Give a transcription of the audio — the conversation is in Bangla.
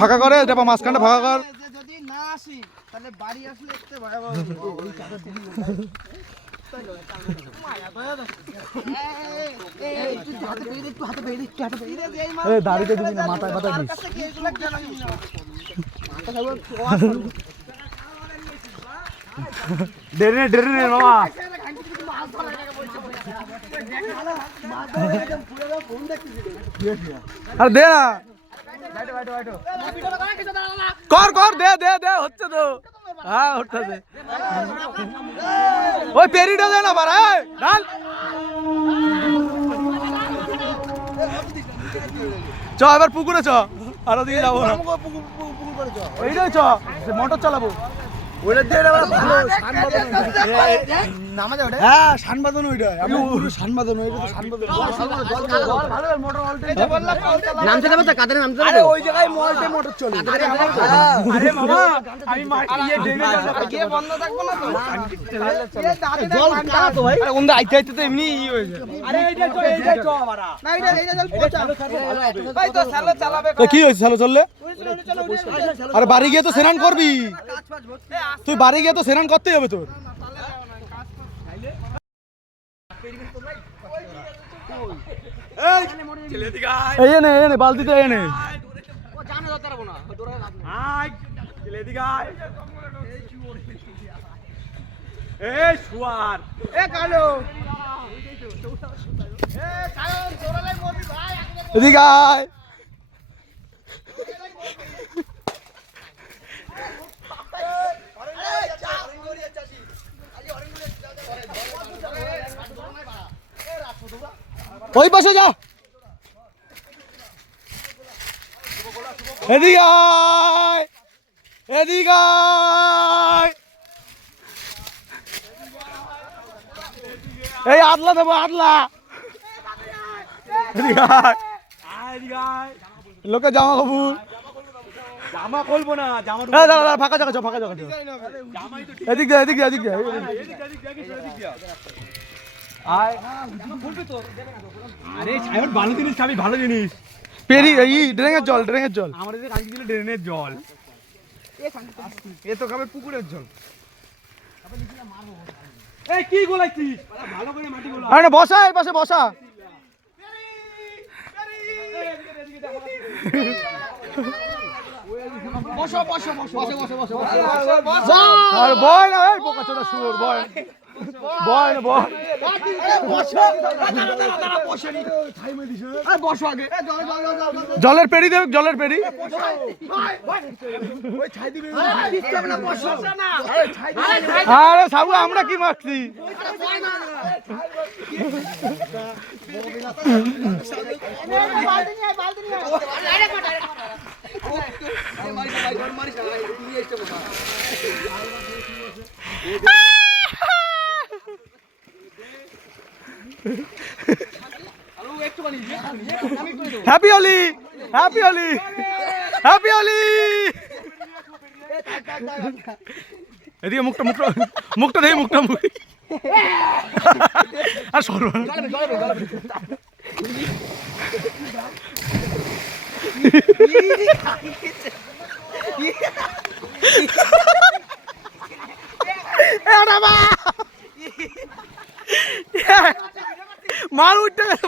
ফাঁকা করে মাঝখানটা ফাঁকা কর। যদি না আসি তাহলে বাড়ি আসলে একটু ভয়াবহ। দাড়িতে দিবি না, মাথায় মাথায় দিস। ডেরে ডেরে নে মামা। আরে দে না, কর কর, দে দে দে, হচ্ছে তো। হ্যাঁ হচ্ছে। ওই পেরিটা দে না বাড়া, ডাল চ, এবার পুকুরে চ। আর ওদিকে যাবো না, এইটাই চ, মোটর চালাবো। কি হয়েছে চললে? আরে বাড়ি গিয়ে তো স্নান করবি, তুই বাড়ি গিয়ে তো স্নান করতেই হবে তোর। বালতিতে এনে এদিকে আয়। ওই পাশে যা, এদিকে আয়, এদিকে আয়। এই আদলা দেবো, আদলা। এদিকে আয়, লোকে জামা কাপড়, জামা খুলবো না, জামা ফাঁকা জায়গা, ফাঁকা জায়গা। এদিক দিয়ে, এদিক দিয়ে, এদিক দিয়ে। আরে ভালো জিনিস খাবি, ভালো জিনিস। পেরি ড্রেনের জল, ড্রেনের জল। আমার এদিকে কালকে দিল ড্রেনের জল, এ তো খাবে পুকুরের জল। এই কি গোলাইছিস? ভালো করে মাটি গোলা। আরে বসা, এই পাশে বসা। বসো বসো বসো বসো বসো বসো। আর বয় না, এই বোকাচোদা শুয়োর, বয় বয় না, বয়। জলের পেড়ি দেব, জলের পেড়ি। আরে সাবু, আমরা কি মাখছি? Happy Holi, happy Holi, happy Holi. এদিকে মুখটা, মুখটা মুখটা দেখি, মুখটা মুখ। আর সর্বনাশ, মাল উঠতে গেছে।